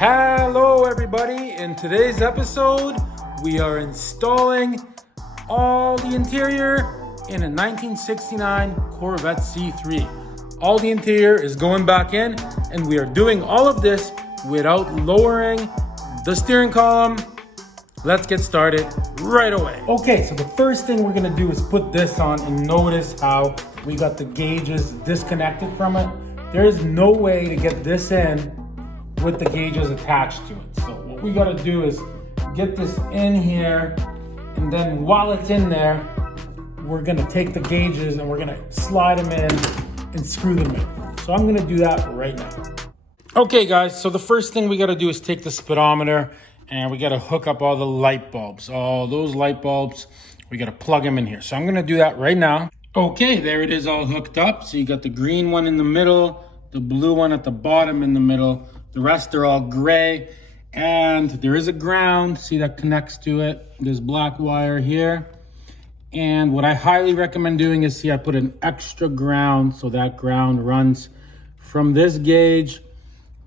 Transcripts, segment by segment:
Hello everybody, in today's episode we are installing all the interior in a 1969 Corvette C3. All the interior is going back in and we are doing all of this without lowering the steering column. Let's get started right away. Okay, so the first thing we're gonna do is put this on and notice how we got the gauges disconnected from it. There is no way to get this in with the gauges attached to it. So what we gotta do is get this in here, and then while it's in there, we're gonna take the gauges and we're gonna slide them in and screw them in. So I'm gonna do that right now. Okay guys, so the first thing we gotta do is take the speedometer and we gotta hook up all the light bulbs. All those light bulbs, we gotta plug them in here. So I'm gonna do that right now. Okay, there it is all hooked up. So you got the green one in the middle, the blue one at the bottom in the middle. The rest are all gray, and there is a ground, see, that connects to it. There's black wire here. And what I highly recommend doing is, see, I put an extra ground, so that ground runs from this gauge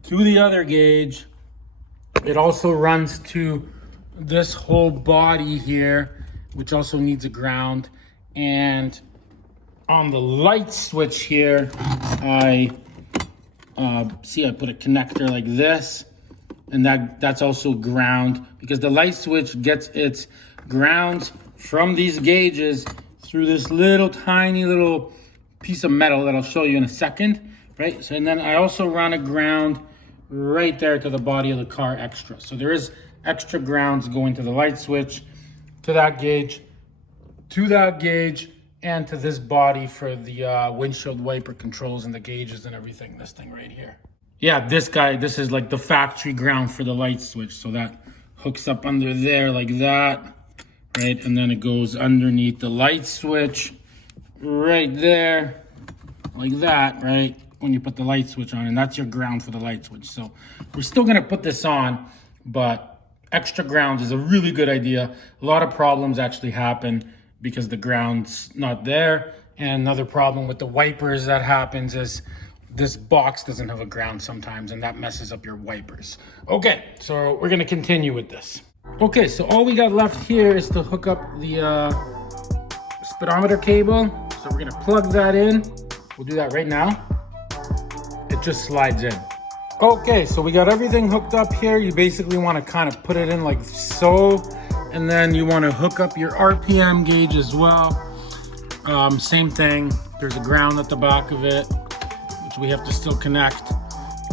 to the other gauge. It also runs to this whole body here, which also needs a ground. And on the light switch here, I put a connector like this, and that's also ground, because the light switch gets its grounds from these gauges through this little tiny little piece of metal that I'll show you in a second, right? So, and then I also run a ground right there to the body of the car extra. So there is extra grounds going to the light switch, to that gauge, and to this body for the windshield wiper controls and the gauges and everything. This thing right here. Yeah, this is like the factory ground for the light switch. So that hooks up under there like that, right? And then it goes underneath the light switch right there like that, right? When you put the light switch on, and that's your ground for the light switch. So we're still gonna put this on, but extra ground is a really good idea. A lot of problems actually happen because the ground's not there. And another problem with the wipers that happens is this box doesn't have a ground sometimes, and that messes up your wipers. Okay, so we're gonna continue with this. Okay, so all we got left here is to hook up the speedometer cable. So we're gonna plug that in. We'll do that right now. It just slides in. Okay, so we got everything hooked up here. You basically wanna kind of put it in like so, and then you wanna hook up your RPM gauge as well. Same thing, there's a ground at the back of it, which we have to still connect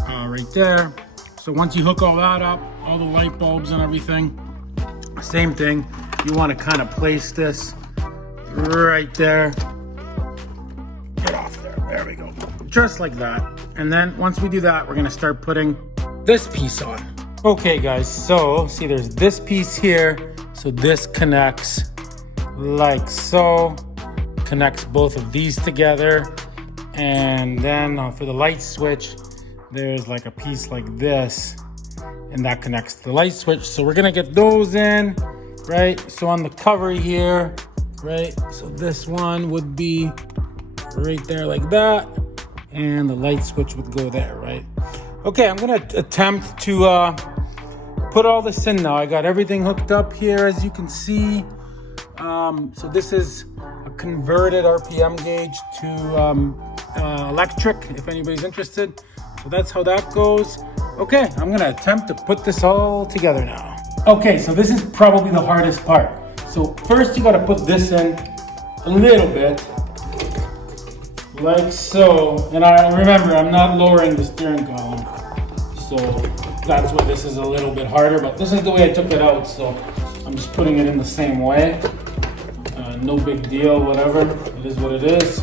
right there. So once you hook all that up, all the light bulbs and everything, same thing, you wanna kind of place this right there. Get off there, there we go. Just like that. And then once we do that, we're gonna start putting this piece on. Okay guys, so see there's this piece here. So this connects like so, connects both of these together. And then for the light switch, there's like a piece like this, and that connects to the light switch. So we're gonna get those in, right? So on the cover here, right? So this one would be right there like that, and the light switch would go there, right? Okay, I'm gonna attempt to put all this in now. I got everything hooked up here, as you can see. So this is a converted RPM gauge to electric, if anybody's interested. So that's how that goes. Okay, I'm gonna attempt to put this all together now. Okay, so this is probably the hardest part. So first you gotta put this in a little bit, like so. And I remember, I'm not lowering the steering column. So that's why this is a little bit harder, but this is the way I took it out. So I'm just putting it in the same way. No big deal, whatever. It is what it is.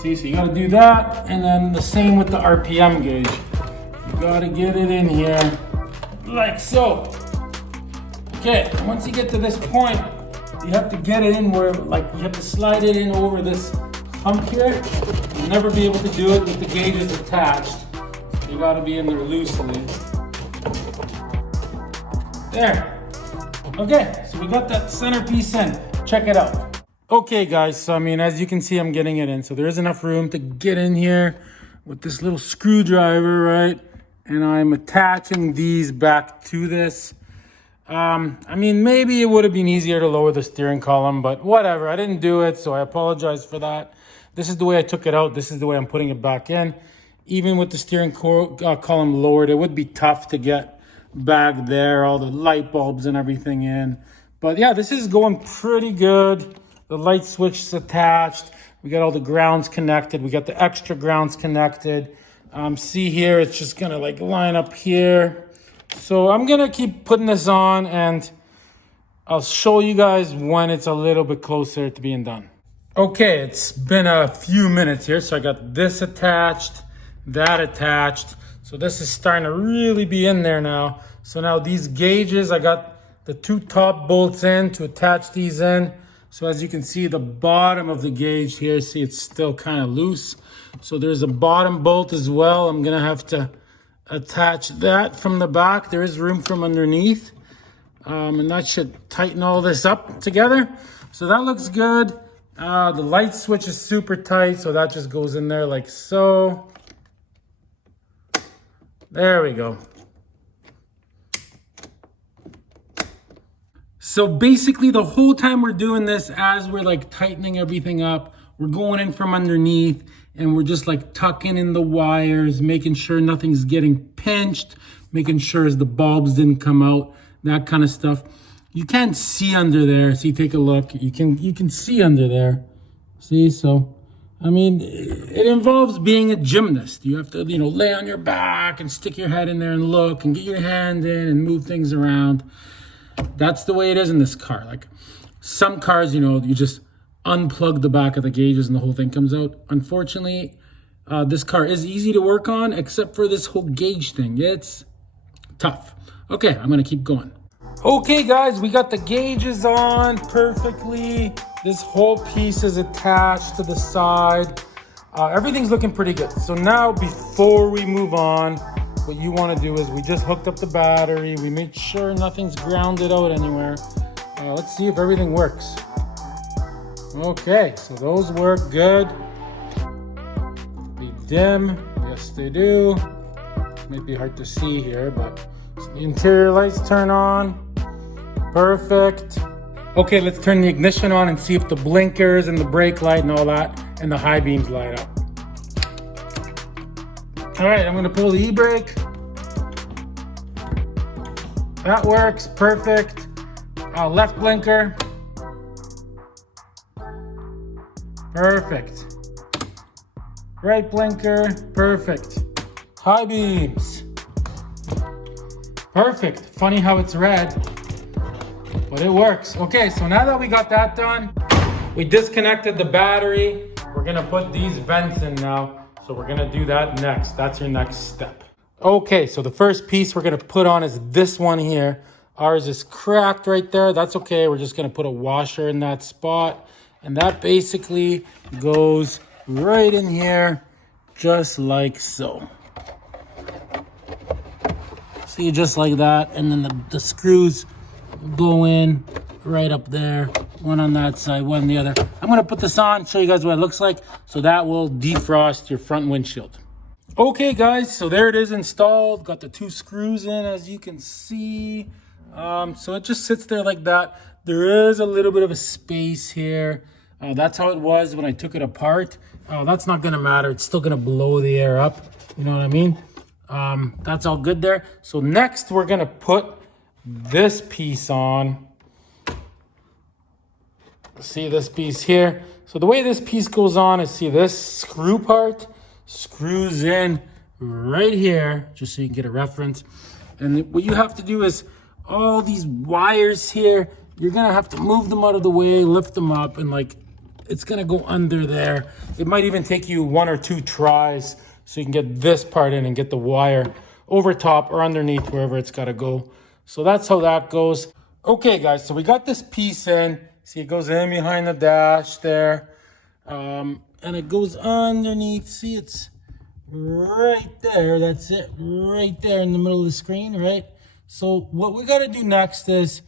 See, so you gotta do that. And then the same with the RPM gauge. You gotta get it in here, like so. Okay, and once you get to this point, you have to get it in where, like, you have to slide it in over this hump here. You'll never be able to do it with the gauges attached. You gotta be in there loosely. There. Okay, so we got that centerpiece in. Check it out. Okay guys, so I mean, as you can see, I'm getting it in. So there is enough room to get in here with this little screwdriver, right? and I'm attaching these back to this. I mean, maybe it would have been easier to lower the steering column, but whatever. I didn't do it, so I apologize for that. This is the way I took it out. This is the way I'm putting it back in. Even with the steering column lowered, it would be tough to get back there, all the light bulbs and everything in. But yeah, this is going pretty good. The light switch is attached. We got all the grounds connected. We got the extra grounds connected. See here, it's just gonna like line up here. So I'm gonna keep putting this on and I'll show you guys when it's a little bit closer to being done. Okay, it's been a few minutes here. So I got this attached, that attached. So this is starting to really be in there now. So now these gauges, I got the 2 top bolts in to attach these in. So as you can see, the bottom of the gauge here, see it's still kind of loose. So there's a bottom bolt as well. I'm gonna have to attach that from the back. There is room from underneath. And that should tighten all this up together. So that looks good. The light switch is super tight, so that just goes in there like so. There we go. So basically the whole time we're doing this, as we're like tightening everything up, we're going in from underneath and we're just like tucking in the wires, making sure nothing's getting pinched, making sure the bulbs didn't come out, that kind of stuff. You can't see under there. See, take a look. You can see under there. See, so I mean, it involves being a gymnast. You have to, lay on your back and stick your head in there and look and get your hand in and move things around. That's the way it is in this car. Like some cars, you just unplug the back of the gauges and the whole thing comes out. Unfortunately, this car is easy to work on, except for this whole gauge thing. It's tough. Okay, I'm gonna keep going. Okay guys, we got the gauges on perfectly. This whole piece is attached to the side. Everything's looking pretty good. So now before we move on, what you want to do is we just hooked up the battery. We made sure nothing's grounded out anywhere. Let's see if everything works. Okay, so those work good. They dim, yes they do. Might be hard to see here, but so the interior lights turn on. Perfect. Okay, let's turn the ignition on and see if the blinkers and the brake light and all that and the high beams light up. All right, I'm gonna pull the e-brake. That works, perfect. Left blinker. Perfect. Right blinker, perfect. High beams. Perfect. Funny how it's red, but it works. Okay, so now that we got that done, we disconnected the battery. We're gonna put these vents in now. So we're gonna do that next. That's your next step. Okay, so the first piece we're gonna put on is this one here. Ours is cracked right there. That's okay. We're just gonna put a washer in that spot. And that basically goes right in here, just like so. See, just like that. And then the screws go in right up there. One on that side, one on the other. I'm gonna put this on, show you guys what it looks like. So that will defrost your front windshield. Okay guys, so there it is installed. Got the 2 screws in, as you can see. So it just sits there like that. There is a little bit of a space here. That's how it was when I took it apart. That's not gonna matter. It's still gonna blow the air up. You know what I mean? That's all good there. So next we're gonna put this piece on. See this piece here? So the way this piece goes on is, see this screw part screws in right here, just so you can get a reference. And what you have to do is all these wires here, you're gonna have to move them out of the way, lift them up, and like it's gonna go under there. It might even take you 1 or 2 tries so you can get this part in and get the wire over top or underneath, wherever it's gotta go. So that's how that goes. Okay guys, so we got this piece in. See, it goes in behind the dash there. And it goes underneath. See, it's right there. That's it, right there in the middle of the screen, right? So what we gotta do next is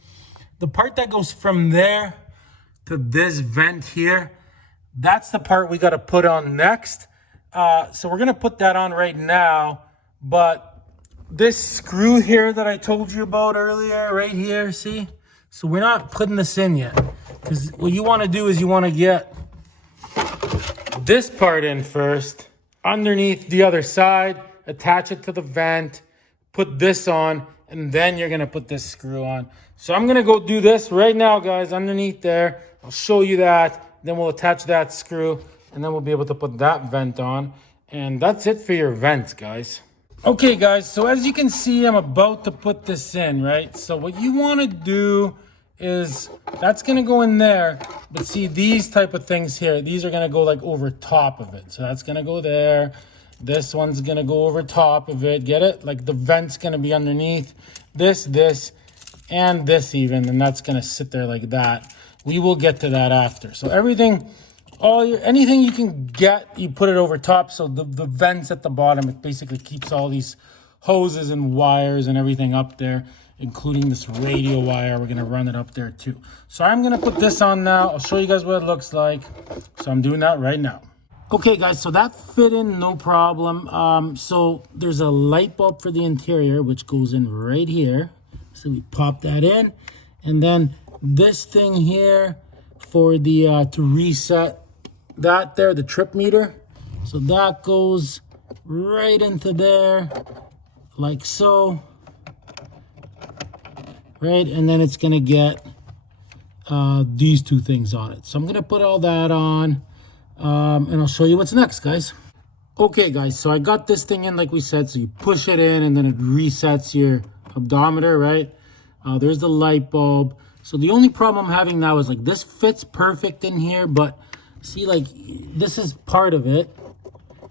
the part that goes from there to this vent here, that's the part we gotta put on next. So we're gonna put that on right now, but this screw here that I told you about earlier, right here, see? So we're not putting this in yet. Because what you want to do is you want to get this part in first, underneath the other side, attach it to the vent, put this on, and then you're going to put this screw on. So I'm going to go do this right now, guys, underneath there. I'll show you that. Then we'll attach that screw, and then we'll be able to put that vent on. And that's it for your vents, guys. Okay, guys, so as you can see, I'm about to put this in, right? So what you want to do is, that's going to go in there. But see, these type of things here, these are going to go like over top of it. So that's going to go there. This one's going to go over top of it. Get it? Like the vent's going to be underneath this, and this even. And that's going to sit there like that. We will get to that after. So everything, anything you can get, you put it over top. So the vents at the bottom, it basically keeps all these hoses and wires and everything up there, including this radio wire. We're going to run it up there too. So I'm going to put this on now. I'll show you guys what it looks like. So I'm doing that right now. Okay, guys, so that fit in no problem. So there's a light bulb for the interior, which goes in right here. So we pop that in. And then this thing here for the to reset that there, the trip meter. So that goes right into there, like so. Right, and then it's gonna get these two things on it. So I'm gonna put all that on, and I'll show you what's next, guys. Okay, guys, so I got this thing in like we said. So you push it in, and then it resets your odometer, right? There's the light bulb. So the only problem I'm having now is like this fits perfect in here, but see, like this is part of it,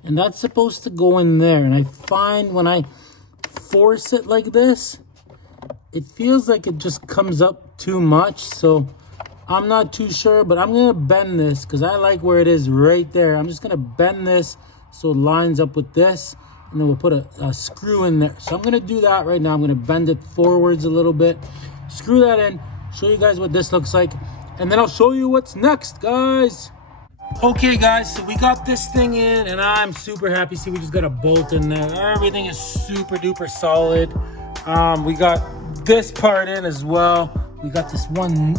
and that's supposed to go in there. And I find when I force it like this, it feels like it just comes up too much. So I'm not too sure, but I'm gonna bend this because I like where it is right there. I'm just gonna bend this so it lines up with this, and then we'll put a screw in there. So I'm gonna do that right now. I'm gonna bend it forwards a little bit, screw that in, show you guys what this looks like, and then I'll show you what's next, guys. Okay, guys, so we got this thing in, and I'm super happy. See, we just got a bolt in there. Everything is super duper solid. We got this part in as well. We got this one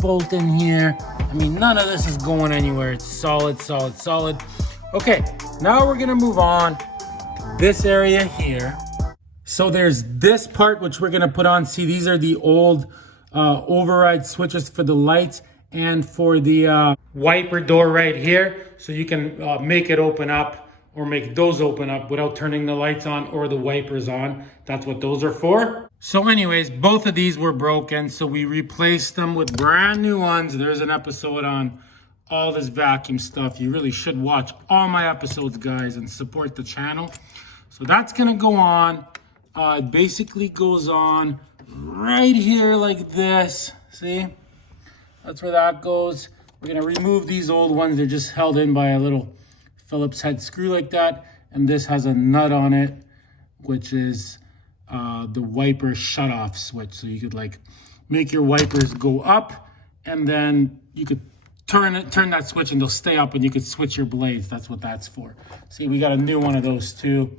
bolt in here. I mean, none of this is going anywhere. It's solid, solid, solid. Okay, now we're gonna move on to this area here. So there's this part which we're gonna put on. See, these are the old override switches for the lights and for the wiper door right here. So you can make it open up or make those open up without turning the lights on or the wipers on. That's what those are for. So anyways, both of these were broken, so we replaced them with brand new ones. There's an episode on all this vacuum stuff. You really should watch all my episodes, guys, and support the channel. So that's gonna go on. It basically goes on right here like this. See? That's where that goes. We're gonna remove these old ones. They're just held in by a little Phillips head screw like that. And this has a nut on it, which is the wiper shut-off switch. So you could like make your wipers go up, and then you could turn that switch and they'll stay up, and you could switch your blades. That's what that's for. See, we got a new one of those too.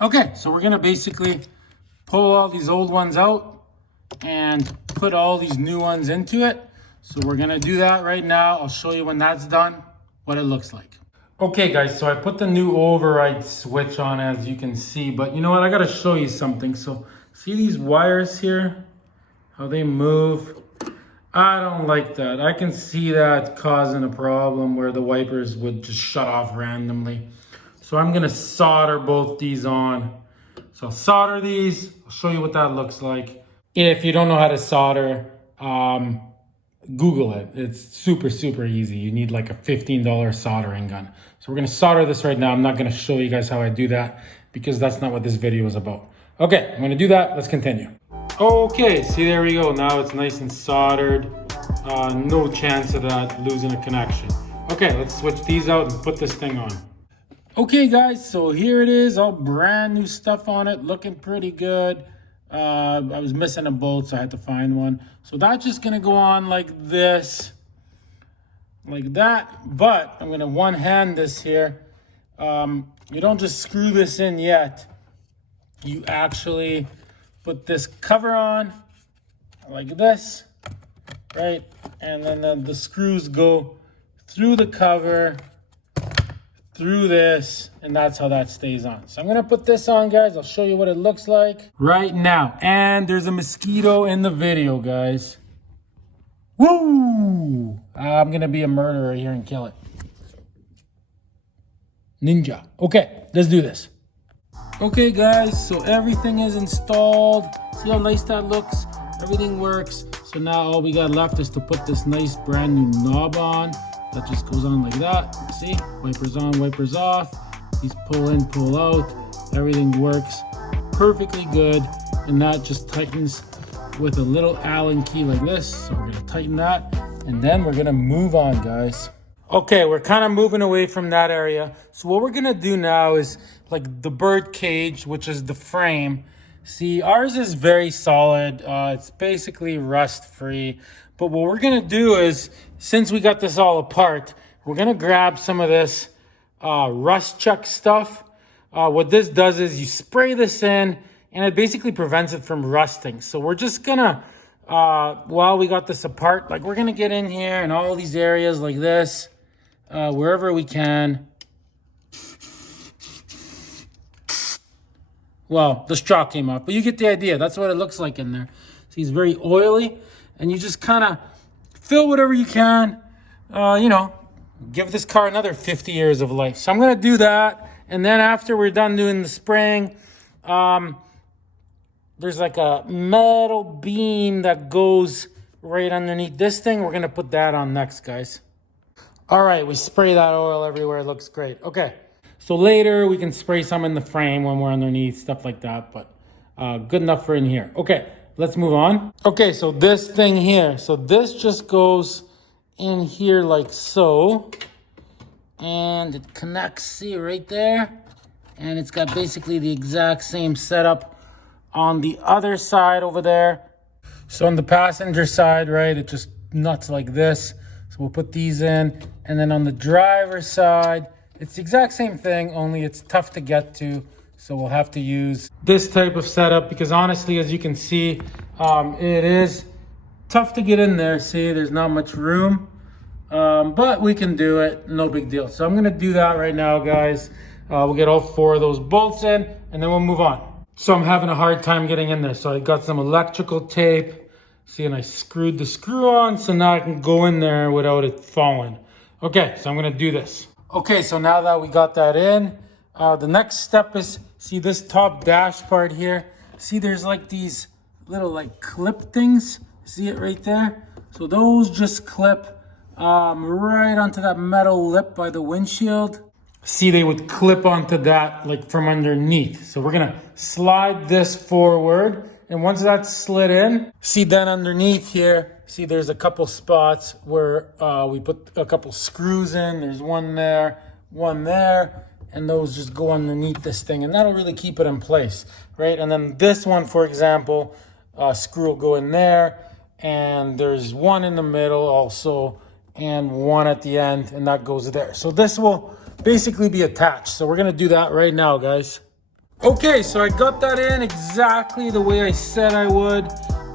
Okay, so we're gonna basically pull all these old ones out and put all these new ones into it. So we're gonna do that right now. I'll show you when that's done, what it looks like. Okay, guys, so I put the new override switch on, as you can see, but you know what? I gotta show you something. So see these wires here, how they move? I don't like that. I can see that causing a problem where the wipers would just shut off randomly. So I'm gonna solder both these on. So I'll solder these, I'll show you what that looks like. If you don't know how to solder, Google it. It's super, super easy. You need like a $15 soldering gun. So we're gonna solder this right now. I'm not gonna show you guys how I do that because that's not what this video is about. Okay, I'm gonna do that. Let's continue. Okay, see, there we go. Now it's nice and soldered. No chance of that losing a connection. Okay, let's switch these out and put this thing on. Okay, guys, so here it is, all brand new stuff on it, looking pretty good. I was missing a bolt, so I had to find one. So that's just gonna go on like this, like that. But I'm gonna one-hand this here. You don't just screw this in yet. you actually put this cover on like this, right? And then the screws go through the cover, through this, and that's how that stays on. So I'm gonna put this on, guys. I'll show you what it looks like right now. And there's a mosquito in the video, guys. Woo! I'm gonna be a murderer here and kill it. Ninja. Okay, let's do this. Okay, guys, so everything is installed. See how nice that looks? Everything works. So now all we got left is to put this nice brand new knob on. That just goes on like that. See? Wipers on, wipers off. These pull in, pull out. Everything works perfectly good. And that just tightens with a little Allen key like this. So we're gonna tighten that. And then we're gonna move on, guys. Okay, we're kind of moving away from that area. So what we're gonna do now is like the bird cage, which is the frame. See, ours is very solid. It's basically rust free. But what we're gonna do is, since we got this all apart, we're gonna grab some of this rust check stuff. What this does is you spray this in and it basically prevents it from rusting. So we're just gonna, while we got this apart, like we're gonna get in here and all these areas like this, wherever we can. Well, the straw came off, but you get the idea. That's what it looks like in there. See, it's very oily, and you just kind of fill whatever you can, give this car another 50 years of life. So I'm going to do that, and then after we're done doing the spraying, there's like a metal beam that goes right underneath this thing. We're going to put that on next, guys. All right, we spray that oil everywhere. It looks great. Okay. So later we can spray some in the frame when we're underneath, stuff like that, but good enough for in here. Okay, let's move on. Okay, so this thing here, so this just goes in here like so, and it connects, see right there? And it's got basically the exact same setup on the other side over there. So on the passenger side, right, it just nuts like this. So we'll put these in, and then on the driver's side, it's the exact same thing, only it's tough to get to. So we'll have to use this type of setup because honestly, as you can see, it is tough to get in there. See, there's not much room, but we can do it. No big deal. So I'm gonna do that right now, guys. We'll get all 4 of those bolts in and then we'll move on. So I'm having a hard time getting in there. So I got some electrical tape. See, and I screwed the screw on so now I can go in there without it falling. Okay, so I'm gonna do this. Okay, so now that we got that in, the next step is, see this top dash part here? See there's like these little like clip things. See it right there? So those just clip right onto that metal lip by the windshield. See, they would clip onto that like from underneath. So we're gonna slide this forward, and once that's slid in, see then underneath here, see there's a couple spots where we put a couple screws in. There's one there, and those just go underneath this thing, and that'll really keep it in place, right? And then this one, for example, screw will go in there, and there's one in the middle also, and one at the end, and that goes there. So this will basically be attached. So we're gonna do that right now, guys. Okay, so I got that in exactly the way I said I would.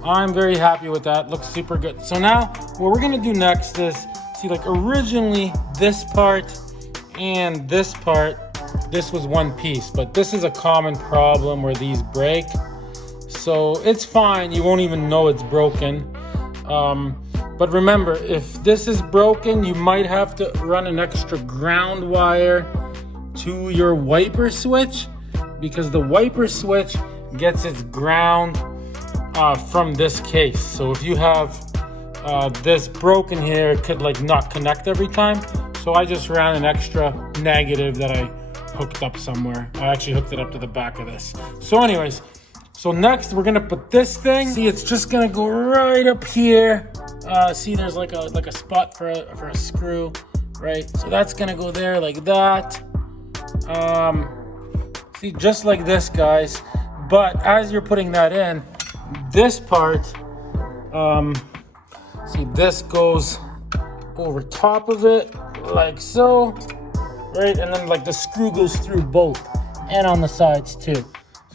I'm very happy with that. Looks super good. So now what we're gonna do next is, see, like originally this part and this part, this was one piece, but this is a common problem where these break. So it's fine, you won't even know it's broken. But remember, if this is broken, you might have to run an extra ground wire to your wiper switch, because the wiper switch gets its ground from this case. So if you have this broken here, it could like not connect every time. So I just ran an extra negative that I hooked up somewhere. I actually hooked it up to the back of this. So anyways, so next we're gonna put this thing. See, it's just gonna go right up here. See, there's like a spot for a screw, right? So that's gonna go there like that. See, just like this, guys. But as you're putting that in, this part, see, this goes over top of it like so, right? And then like the screw goes through both and on the sides too.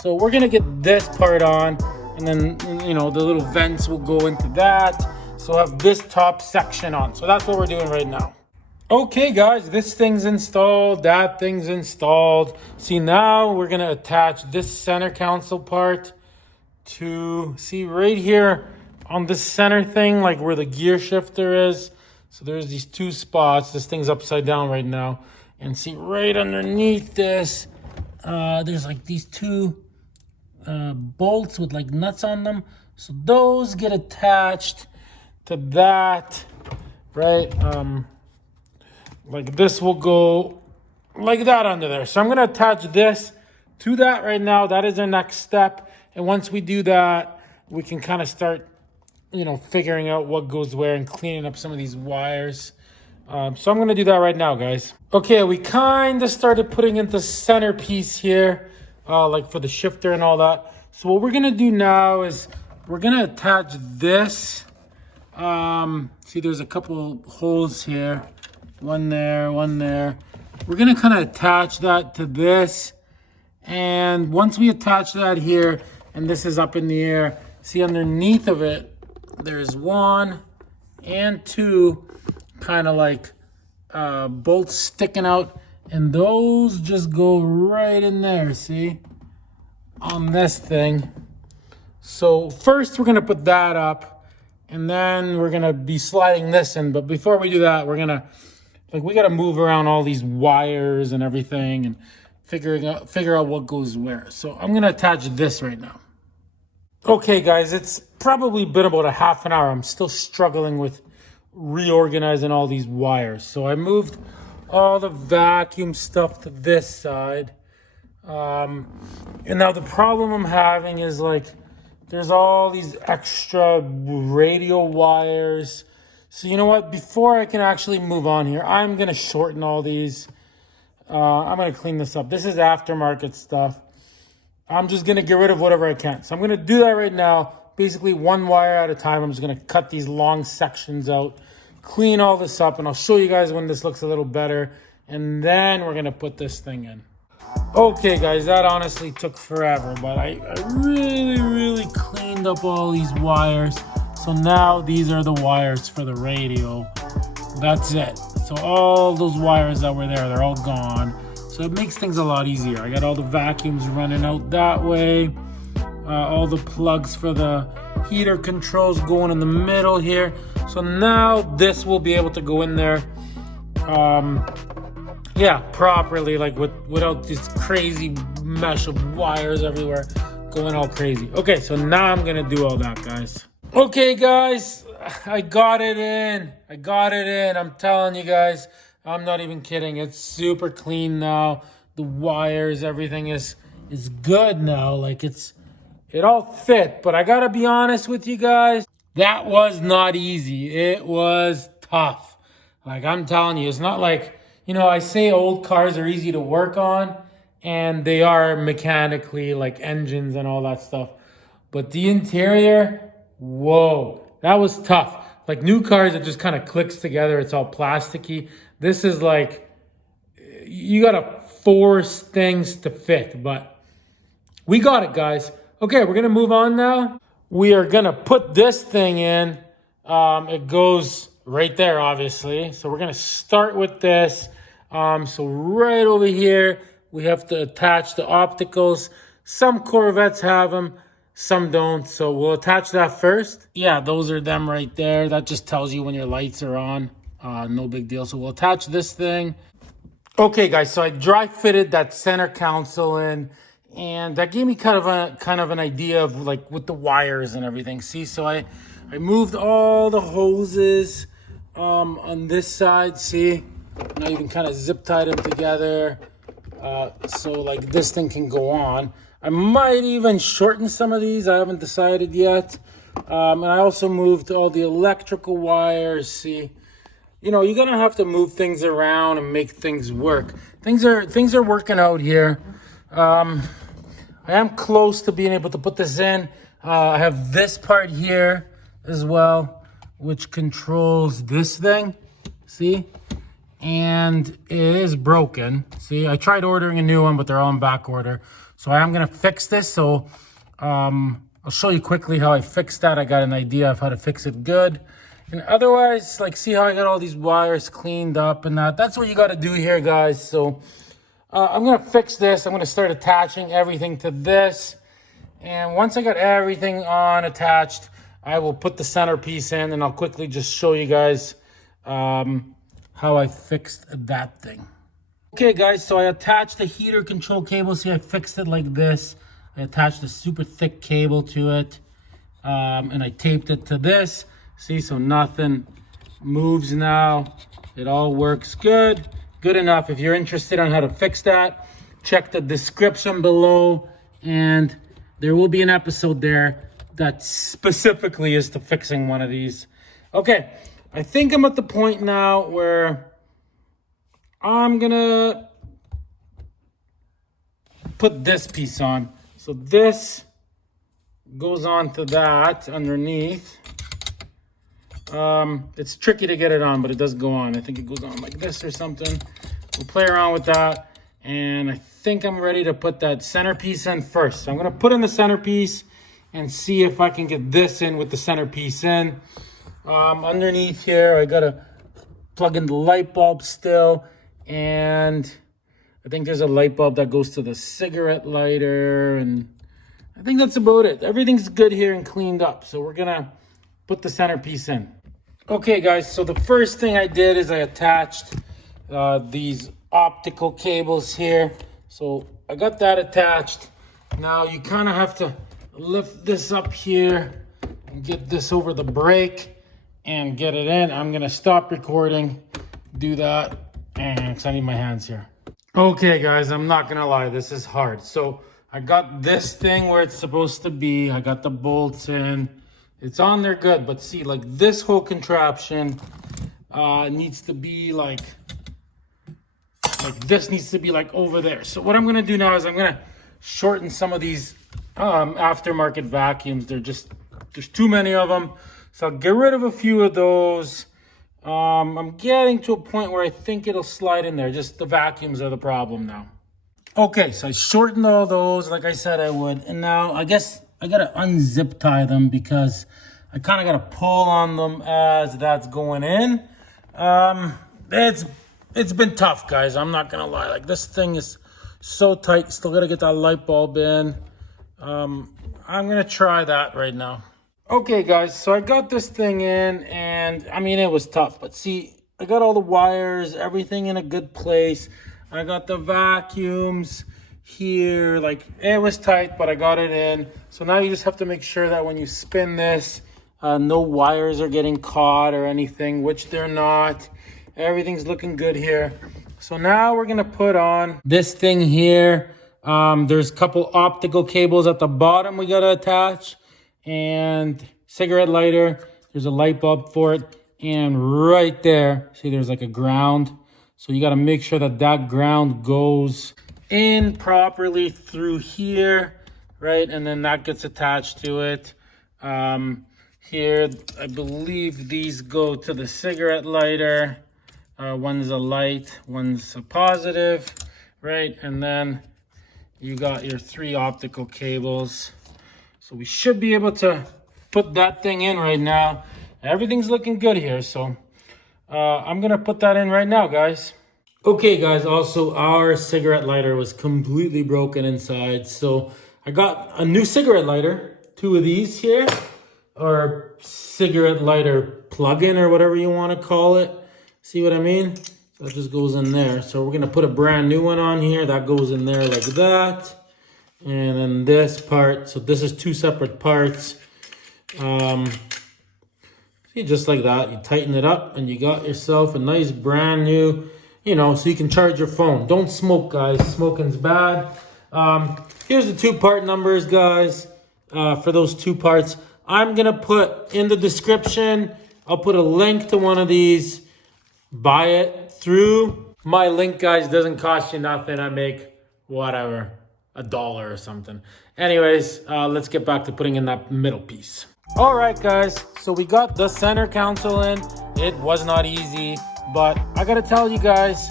So we're gonna get this part on, and then, you know, the little vents will go into that. So we'll have this top section on. So that's what we're doing right now. Okay guys, this thing's installed, that thing's installed. See, now we're gonna attach this center console part to, see right here on this center thing, like where the gear shifter is. So there's these two spots. This thing's upside down right now. And see right underneath this, there's like these two bolts with like nuts on them. So those get attached to that, right? Like this will go like that under there. So I'm gonna attach this to that right now. That is our next step. And once we do that, we can kind of start, you know, figuring out what goes where and cleaning up some of these wires. So I'm gonna do that right now, guys. Okay, we kind of started putting in the centerpiece here, like for the shifter and all that. So what we're gonna do now is we're gonna attach this. See, there's a couple holes here. One there, one there. We're gonna kind of attach that to this. And once we attach that here, and this is up in the air, see underneath of it, there's 1 and 2 kind of like bolts sticking out. And those just go right in there, see? On this thing. So first we're gonna put that up, and then we're gonna be sliding this in. But before we do that, we're gonna, like, we got to move around all these wires and everything and figure out what goes where. So I'm going to attach this right now. Okay, guys, it's probably been about a half an hour. I'm still struggling with reorganizing all these wires. So I moved all the vacuum stuff to this side. And now the problem I'm having is, like, there's all these extra radio wires. So you know what? Before I can actually move on here, I'm going to shorten all these. I'm going to clean this up. This is aftermarket stuff. I'm just going to get rid of whatever I can. So I'm going to do that right now. Basically, one wire at a time. I'm just going to cut these long sections out, clean all this up, and I'll show you guys when this looks a little better. And then we're going to put this thing in. Okay, guys, that honestly took forever, but I really cleaned up all these wires. So now these are the wires for the radio. That's it. So all those wires that were there, they're all gone. So it makes things a lot easier. I got all the vacuums running out that way. All the plugs for the heater controls going in the middle here. So now this will be able to go in there, yeah, properly, like without this crazy mesh of wires everywhere going all crazy. Okay, so now I'm gonna do all that, guys. Okay, guys, I got it in. I'm telling you guys, I'm not even kidding. It's super clean now. The wires, everything is good now. Like it all fit. But I gotta be honest with you guys, that was not easy. It was tough. Like, I'm telling you, it's not like, you know, I say old cars are easy to work on, and they are mechanically, like engines and all that stuff. But the interior, whoa, that was tough. Like new cars, it just kind of clicks together. It's all plasticky. This is like, you gotta force things to fit, but we got it, guys. Okay, we're gonna move on now. We are gonna put this thing in. It goes right there, obviously. So we're gonna start with this. So right over here, we have to attach the opticals. Some Corvettes have them, some don't. So we'll attach that first. Yeah, those are them right there. That just tells you when your lights are on. No big deal. So we'll attach this thing. Okay, guys, so I dry fitted that center console in, and that gave me kind of an idea of like with the wires and everything. See, so I moved all the hoses on this side. See, now you can kind of zip tie them together, so like this thing can go on. I might even shorten some of these. I haven't decided yet. And I also moved all the electrical wires. See, you know, you're gonna have to move things around and make things work. Things are working out here. I am close to being able to put this in. I have this part here as well, which controls this thing. See? And it is broken. See, I tried ordering a new one, but they're all in back order. So I am gonna fix this. So I'll show you quickly how I fixed that. I got an idea of how to fix it good. And otherwise, like, see how I got all these wires cleaned up and that. That's what you gotta do here, guys. So I'm gonna fix this. I'm gonna start attaching everything to this. And once I got everything on attached, I will put the centerpiece in, and I'll quickly just show you guys how I fixed that thing. Okay guys, so I attached the heater control cable. See, I fixed it like this. I attached a super thick cable to it, and I taped it to this. See, so nothing moves now. It all works good. Good enough. If you're interested on how to fix that, check the description below, and there will be an episode there that specifically is to fixing one of these. Okay, I think I'm at the point now where I'm gonna put this piece on. So this goes on to that underneath. It's tricky to get it on, but it does go on. I think it goes on like this or something. We'll play around with that. And I think I'm ready to put that centerpiece in first. So I'm gonna put in the centerpiece and see if I can get this in with the centerpiece in. Underneath here, I gotta plug in the light bulb still. And I think there's a light bulb that goes to the cigarette lighter. And I think that's about it. Everything's good here and cleaned up. So we're gonna put the centerpiece in. Okay guys, so the first thing I did is I attached these optical cables here. So I got that attached. Now you kind of have to lift this up here and get this over the brake and get it in. I'm gonna stop recording, do that, and 'cause I need my hands here. Okay guys, I'm not gonna lie, this is hard. So I got this thing where it's supposed to be. I got the bolts in. It's on there good, but see, like this whole contraption needs to be like this needs to be like over there. So what I'm gonna do now is I'm gonna shorten some of these aftermarket vacuums. There's too many of them. So I'll get rid of a few of those. I'm getting to a point where I think it'll slide in there. Just the vacuums are the problem now. Okay, so I shortened all those like I said I would. And now I guess I gotta unzip tie them because I kind of gotta pull on them as that's going in. It's been tough, guys. I'm not gonna lie. Like this thing is so tight. Still gotta get that light bulb in. I'm gonna try that right now. Okay, guys. So I got this thing in, and I mean it was tough. But see, I got all the wires, everything in a good place. I got the vacuums here. Like it was tight, but I got it in. So now you just have to make sure that when you spin this, no wires are getting caught or anything, which they're not. Everything's looking good here. So now we're gonna put on this thing here. There's a couple optical cables at the bottom we gotta attach, and cigarette lighter. There's a light bulb for it, and right there, see there's like a ground. So you gotta make sure that that ground goes in properly through here, right? And then that gets attached to it. Here, I believe these go to the cigarette lighter. One's a light, one's a positive, right? And then you got your 3 optical cables. So we should be able to put that thing in right now. Everything's looking good here. So I'm gonna put that in right now, guys. Okay guys, also our cigarette lighter was completely broken inside. So I got a new cigarette lighter, 2 of these here, or cigarette lighter plug-in or whatever you want to call it. See what I mean? So that just goes in there. So we're gonna put a brand new one on here. That goes in there like that. And then this part, so this is 2 separate parts. See, just like that, you tighten it up and you got yourself a nice brand new, you know, so you can charge your phone. Don't smoke, guys. Smoking's bad. Here's the 2-part numbers, guys, for those 2 parts. I'm gonna put in the description, I'll put a link to one of these. Buy it through my link, guys. Doesn't cost you nothing. I make whatever, $1 or something. Anyways, let's get back to putting in that middle piece. All right, guys, so we got the center console in. It was not easy, but I gotta tell you guys,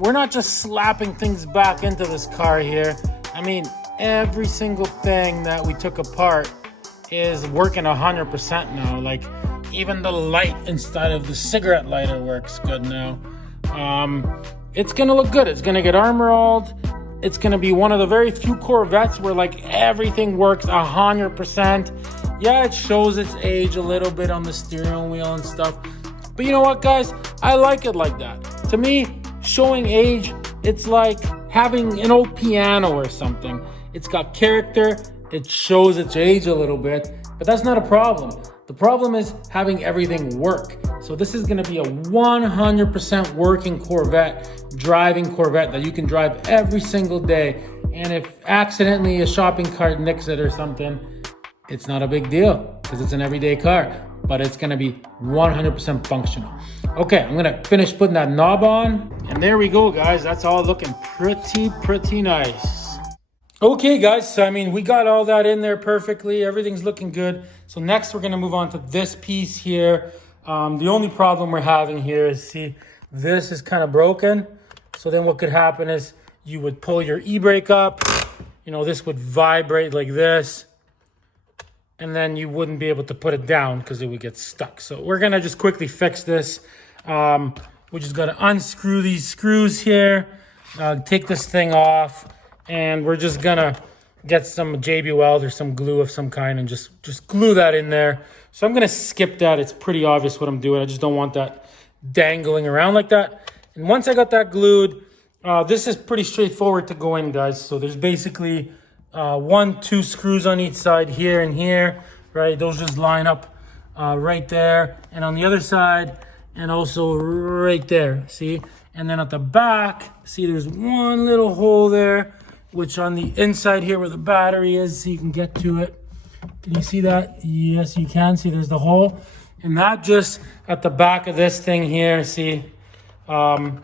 we're not just slapping things back into this car here. I mean, every single thing that we took apart is working 100% now. Like even the light inside of the cigarette lighter works good now. It's gonna look good. It's gonna get armor-alled. It's gonna be one of the very few Corvettes where like everything works 100%. Yeah, it shows its age a little bit on the steering wheel and stuff. But you know what, guys? I like it like that. To me, showing age, it's like having an old piano or something. It's got character. It shows its age a little bit, but that's not a problem. The problem is having everything work. So this is gonna be a 100% working Corvette, driving Corvette that you can drive every single day. And if accidentally a shopping cart nicks it or something, it's not a big deal because it's an everyday car, but it's gonna be 100% functional. Okay, I'm gonna finish putting that knob on. And there we go, guys. That's all looking pretty nice. Okay, guys, so I mean, we got all that in there perfectly. Everything's looking good. So next we're gonna move on to this piece here. The only problem we're having here is, see, this is kind of broken. So then what could happen is you would pull your e-brake up, you know, this would vibrate like this, and then you wouldn't be able to put it down because it would get stuck. So we're gonna just quickly fix this. We're just gonna unscrew these screws here, take this thing off, and we're just gonna get some JB Weld or some glue of some kind and just glue that in there. So I'm gonna skip that. It's pretty obvious what I'm doing. I just don't want that dangling around like that. And once I got that glued, this is pretty straightforward to go in, guys. So there's basically 2 screws on each side, here and here, right? Those just line up right there. And on the other side, and also right there, see? And then at the back, see there's one little hole there, which on the inside here where the battery is, so you can get to it. Can you see that? Yes, you can. See, there's the hole. And that just at the back of this thing here, see? So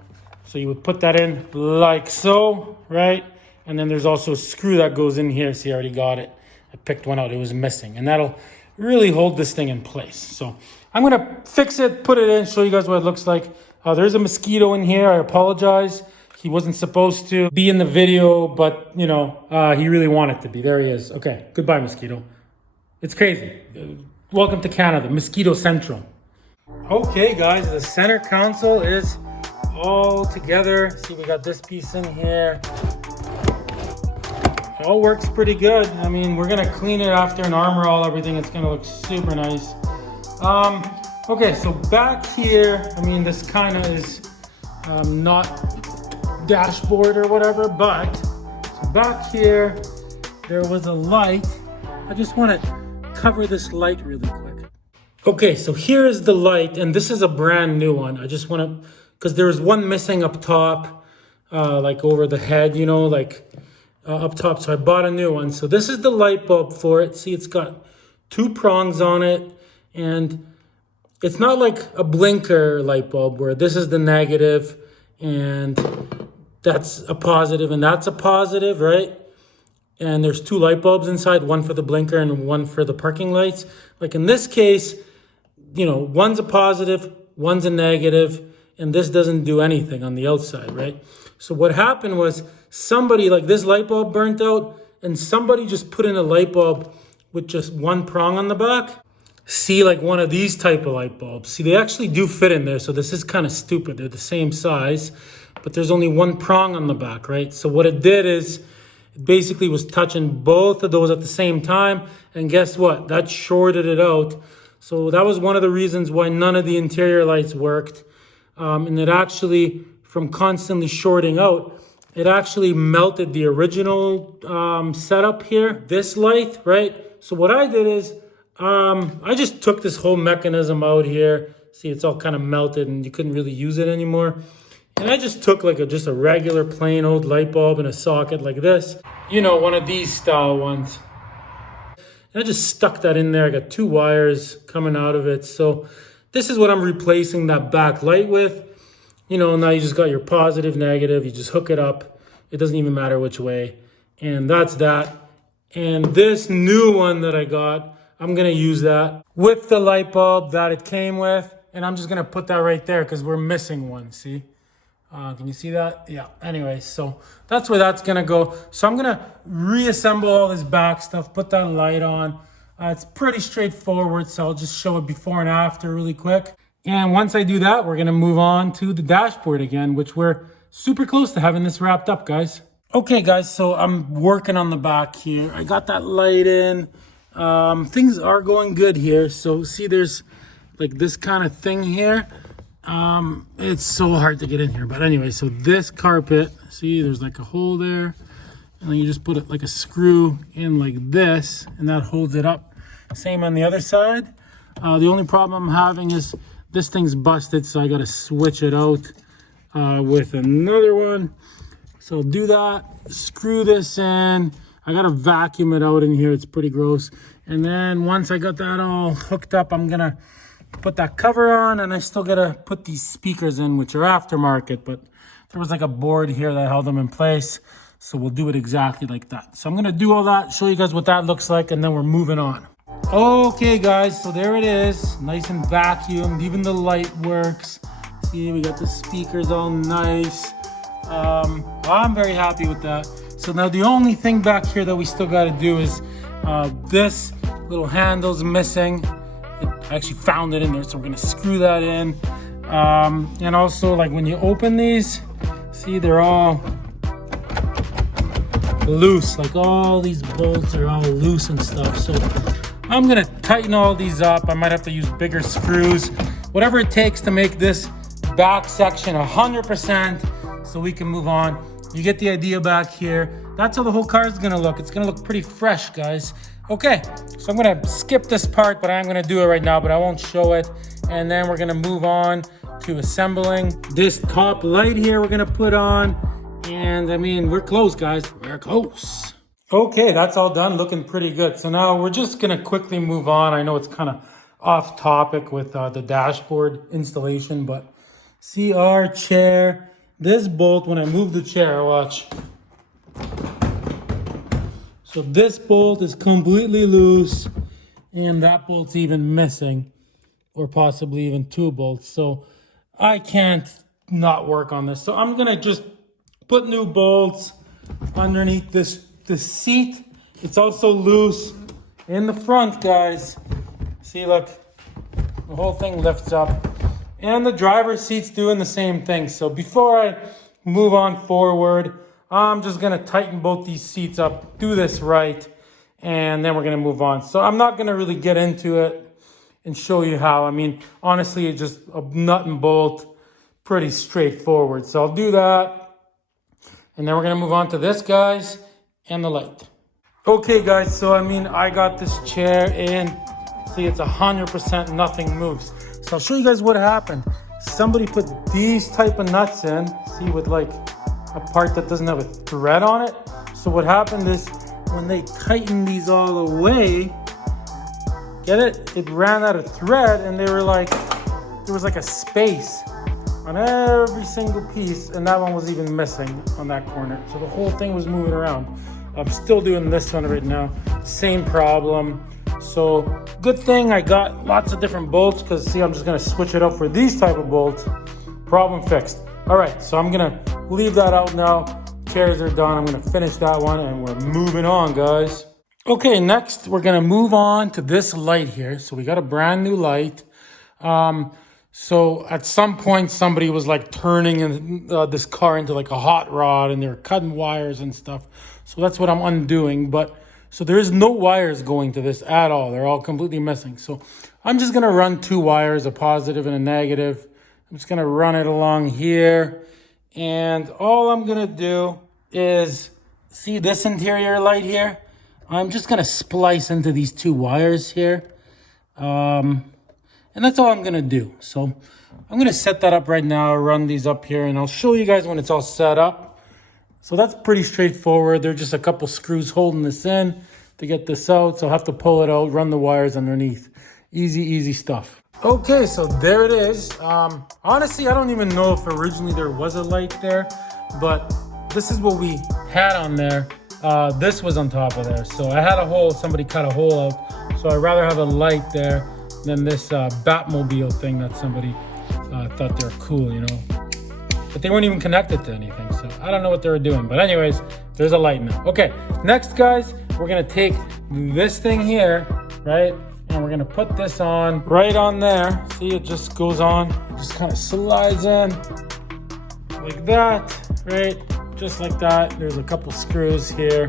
you would put that in like so, right? And then there's also a screw that goes in here. See, I already got it. I picked one out. It was missing. And that'll really hold this thing in place. So I'm going to fix it, put it in, show you guys what it looks like. There's a mosquito in here. I apologize. He wasn't supposed to be in the video, but, you know, he really wanted to be. There he is. Okay, goodbye, mosquito. It's crazy. Welcome to Canada, Mosquito Central. Okay, guys, the center console is all together. See, we got this piece in here. It all works pretty good. I mean, we're gonna clean it after and armor all everything. It's gonna look super nice. Okay, so back here, I mean, this kind of is not dashboard or whatever, but so back here, there was a light. I just want to cover this light really quick. Okay, so here is the light, and this is a brand new one. I just want to, because there was one missing up top, like over the head, you know, like up top. So I bought a new one. So this is the light bulb for it. See, it's got 2 prongs on it, and it's not like a blinker light bulb where this is the negative and that's a positive and that's a positive, right? And there's 2 light bulbs inside, one for the blinker and one for the parking lights. Like in this case, you know, one's a positive, one's a negative, and this doesn't do anything on the outside, right? So what happened was somebody, like this light bulb burnt out, and somebody just put in a light bulb with just 1 prong on the back. See, like one of these type of light bulbs. See, they actually do fit in there, so this is kind of stupid. They're the same size, but there's only 1 prong on the back, right? So what it did is, it basically was touching both of those at the same time, and guess what? That shorted it out. So that was one of the reasons why none of the interior lights worked. And it actually, from constantly shorting out, it actually melted the original setup here, this light, right? So what I did is, I just took this whole mechanism out here. See, it's all kind of melted and you couldn't really use it anymore. And I just took like just a regular plain old light bulb in a socket like this. You know, one of these style ones. And I just stuck that in there. I got 2 wires coming out of it. So this is what I'm replacing that back light with. You know, now you just got your positive, negative. You just hook it up. It doesn't even matter which way. And that's that. And this new one that I got, I'm going to use that with the light bulb that it came with. And I'm just going to put that right there because we're missing one, see? Can you see that? Yeah. Anyway, so that's where that's gonna go. So I'm gonna reassemble all this back stuff, put that light on. It's pretty straightforward, so I'll just show it before and after really quick. And once I do that, we're gonna move on to the dashboard again, which we're super close to having this wrapped up, guys. Okay, guys, so I'm working on the back here. I got that light in. Things are going good here. So see, there's like this kind of thing here. It's so hard to get in here, but anyway, so this carpet, see, there's like a hole there, and then you just put it like a screw in like this, and that holds it up. Same on the other side. The only problem I'm having is this thing's busted, so I got to switch it out with another one. So I'll do that, screw this in. I got to vacuum it out in here. It's pretty gross. And then once I got that all hooked up, I'm gonna put that cover on, and I still gotta put these speakers in, which are aftermarket, but there was like a board here that held them in place, so we'll do it exactly like that. So I'm gonna do all that, show you guys what that looks like, and then we're moving on. Okay guys, so there it is, nice and vacuumed. Even the light works. See, we got the speakers all nice. I'm very happy with that. So now the only thing back here that we still got to do is this little handle's missing. I actually found it in there, so we're gonna screw that in. And also, like when you open these, see, they're all loose. Like all these bolts are all loose and stuff. So I'm gonna tighten all these up. I might have to use bigger screws, whatever it takes to make this back section 100% so we can move on. You get the idea back here. That's how the whole car is gonna look. It's gonna look pretty fresh, guys. Okay, so I'm gonna skip this part, but I'm gonna do it right now, but I won't show it. And then we're gonna move on to assembling this top light here we're gonna put on. And I mean, we're close, guys, we're close. Okay, that's all done, looking pretty good. So now we're just gonna quickly move on. I know it's kind of off topic with the dashboard installation, but see our chair, this bolt, when I move the chair, watch. So this bolt is completely loose, and that bolt's even missing, or possibly even two bolts. So I can't not work on this. So I'm gonna just put new bolts underneath this seat. It's also loose in the front, guys. See, look, the whole thing lifts up. And the driver's seat's doing the same thing. So before I move on forward, I'm just gonna tighten both these seats up, do this right, and then we're gonna move on. So I'm not gonna really get into it and show you how. I mean, honestly, it's just a nut and bolt, pretty straightforward. So I'll do that, and then we're gonna move on to this, guys, and the light. Okay, guys, so I mean, I got this chair in. See, it's 100%, nothing moves. So I'll show you guys what happened. Somebody put these type of nuts in, see, with like a part that doesn't have a thread on it. So what happened is when they tightened these all away, get it? It ran out of thread, and they were like, there was like a space on every single piece, and that one was even missing on that corner. So the whole thing was moving around. I'm still doing this one right now. Same problem. So good thing I got lots of different bolts, because see, I'm just gonna switch it up for these type of bolts. Problem fixed. All right, so I'm gonna leave that out now. Chairs are done. I'm gonna finish that one, and we're moving on, guys. Okay, next we're gonna move on to this light here. So we got a brand new light. So at some point, somebody was like turning this car into like a hot rod, and they were cutting wires and stuff. So that's what I'm undoing. But so there is no wires going to this at all. They're all completely missing. So I'm just gonna run two wires, a positive and a negative. I'm just gonna run it along here. And all I'm gonna do is, see this interior light here? I'm just gonna splice into these two wires here. And that's all I'm gonna do. So I'm gonna set that up right now, run these up here, and I'll show you guys when it's all set up. So that's pretty straightforward. There's just a couple screws holding this in to get this out. So I'll have to pull it out, run the wires underneath. Easy, easy stuff. Okay, so there it is. Honestly, I don't even know if originally there was a light there, but this is what we had on there. This was on top of there. So I had a hole, somebody cut a hole out. So I'd rather have a light there than this Batmobile thing that somebody thought they were cool, you know. but they weren't even connected to anything. So I don't know what they were doing. But anyways, there's a light now. Okay, next guys, we're gonna take this thing here, right? And we're gonna put this on right on there. See, it just goes on, just kind of slides in like that, right? Just like that. There's a couple screws here.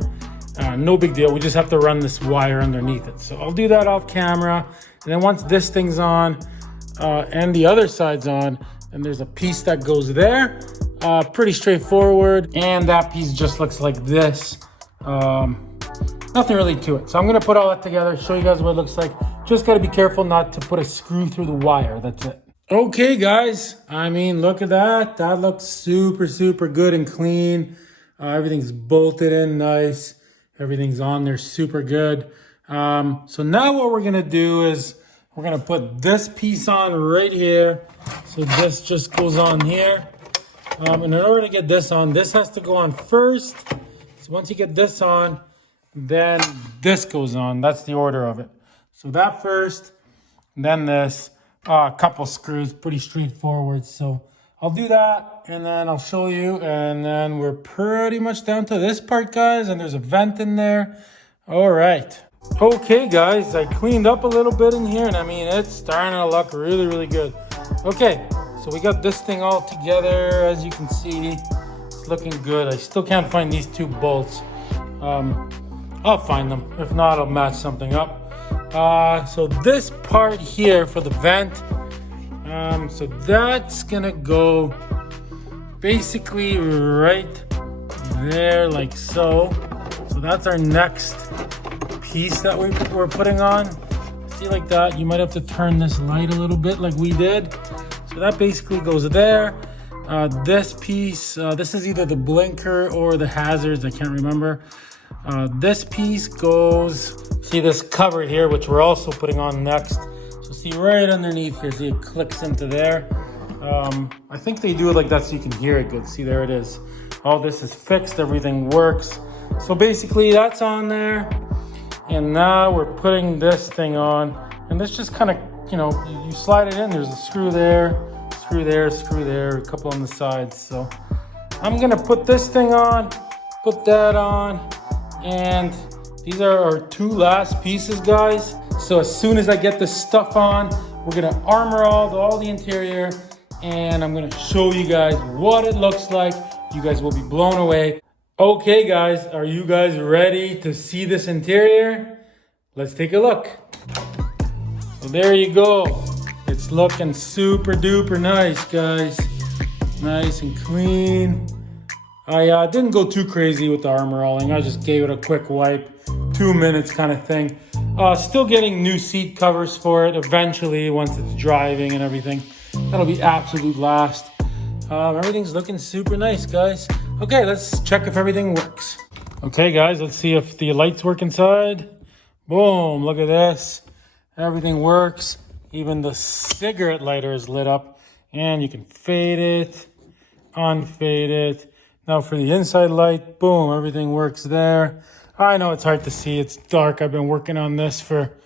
No big deal. We just have to run this wire underneath it. So I'll do that off camera. And then once this thing's on and the other side's on, and there's a piece that goes there. Pretty straightforward. And that piece just looks like this. Nothing really to it. So I'm gonna put all that together, show you guys what it looks like. Just gotta be careful not to put a screw through the wire, that's it. Okay guys, I mean, look at that. That looks super, super good and clean. Everything's bolted in nice. Everything's on there super good. So now what we're gonna do is we're gonna put this piece on right here. So this just goes on here. And in order to get this on, this has to go on first. So once you get this on, then this goes on. That's the order of it. So that first, then this. A couple screws, pretty straightforward. So I'll do that and then I'll show you. And then we're pretty much down to this part, guys. And there's a vent in there. All right. Okay, guys, I cleaned up a little bit in here. And I mean, it's starting to look really, really good. Okay, so we got this thing all together. As you can see, it's looking good. I still can't find these two bolts. I'll find them. If not, I'll match something up. So this part here for the vent, so that's gonna go basically right there like so. So that's our next piece that we're putting on. See, like that. You might have to turn this light a little bit like we did. So that basically goes there. This piece, this is either the blinker or the hazards, I can't remember. This piece goes, see this cover here, which we're also putting on next. So see right underneath here, see it clicks into there. I think they do it like that so you can hear it good. See, there it is. All this is fixed, everything works. So basically that's on there. And now we're putting this thing on. And this just kind of, you know, you slide it in. There's a screw there, screw there, screw there, a couple on the sides. So I'm gonna put this thing on, put that on. And these are our two last pieces, guys. So as soon as I get this stuff on, we're gonna armor all the interior, and I'm gonna show you guys what it looks like. You guys will be blown away. Okay guys, are you guys ready to see this interior? Let's take a look. So there you go. It's looking super duper nice, guys. Nice and clean. I didn't go too crazy with the armor rolling. I just gave it a quick wipe, 2 minutes kind of thing. Still getting new seat covers for it eventually once it's driving and everything. That'll be absolute last. Everything's looking super nice, guys. Okay, let's check if everything works. Okay, guys, let's see if the lights work inside. Boom, look at this. Everything works. Even the cigarette lighter is lit up. And you can fade it, unfade it. Now for the inside light, boom, everything works there. I know it's hard to see, it's dark. I've been working on this for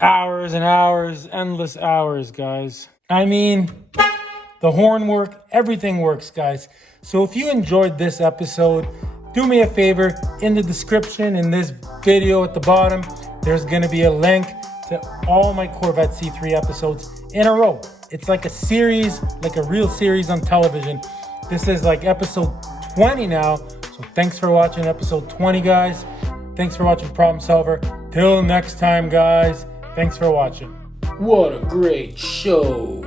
hours and hours, endless hours, guys. I mean, the horn work, everything works, guys. So if you enjoyed this episode, do me a favor, in the description, in this video at the bottom, there's gonna be a link to all my Corvette C3 episodes in a row. It's like a series, like a real series on television. This is like episode 20 now. So thanks for watching episode 20, guys. Thanks for watching Problem Solver. Till next time, guys. Thanks for watching. What a great show.